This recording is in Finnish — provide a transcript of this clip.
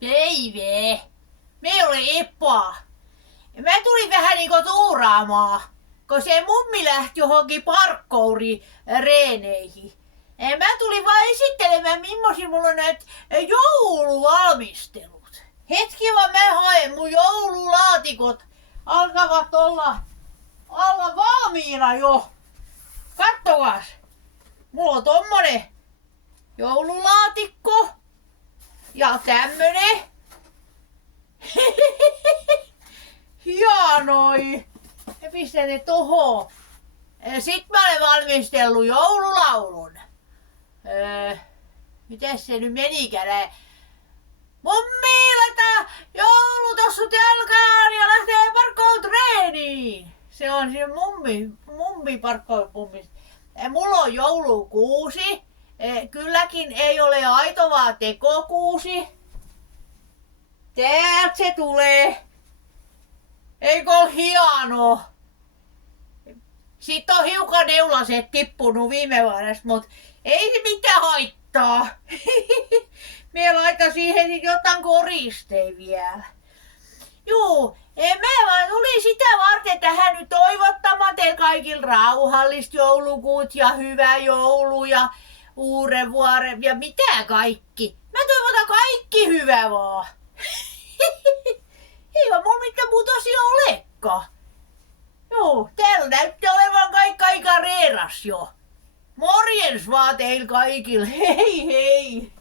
Päivää. Me oli Eppa. Mä tulin vähän niinku tuuraamaan, kun se mummi lähti johonkin parkkouriin reeneihin. Mä tulin vaan esittelemään, millaisia mulla on näitä jouluvalmistelut. Hetki vaan mä haen, mun joululaatikot alkavat olla valmiina jo. Kattokas. Mulla on tommonen joululaatikko ja tämmönen. Hienoi. Ja pistän ne tohon. Sit mä olen valmistellut joululaulun. Mitäs se nyt menikään? Mummi, laita joulutossut jalkaan ja lähtee parkkoon treeniin. Se on se mummi parkkoon mummi. Mulla on joulukuusi. Kylläkin ei ole aito, vaan tekokuusi. Täältä se tulee. Eikö ole hieno? Sitten on hiukan neulaset tippunut viime vuodesta, mutta ei se mitään haittaa. Mie laitan siihen jotain koristeita vielä. Juu, mä vaan tulin sitä varten tähän nyt toivottamaan teille kaikille rauhallista joulukuut ja hyvää joulu ja uuden vuoden ja mitä kaikki. Mä toivotan kaikki hyvää vaan. Ei vaan mulla mitään muuta asiaa olekaan. Joo, täällä näytti olevan kaikki aika reeras jo. Morjens vaan teille kaikille. Hei hei.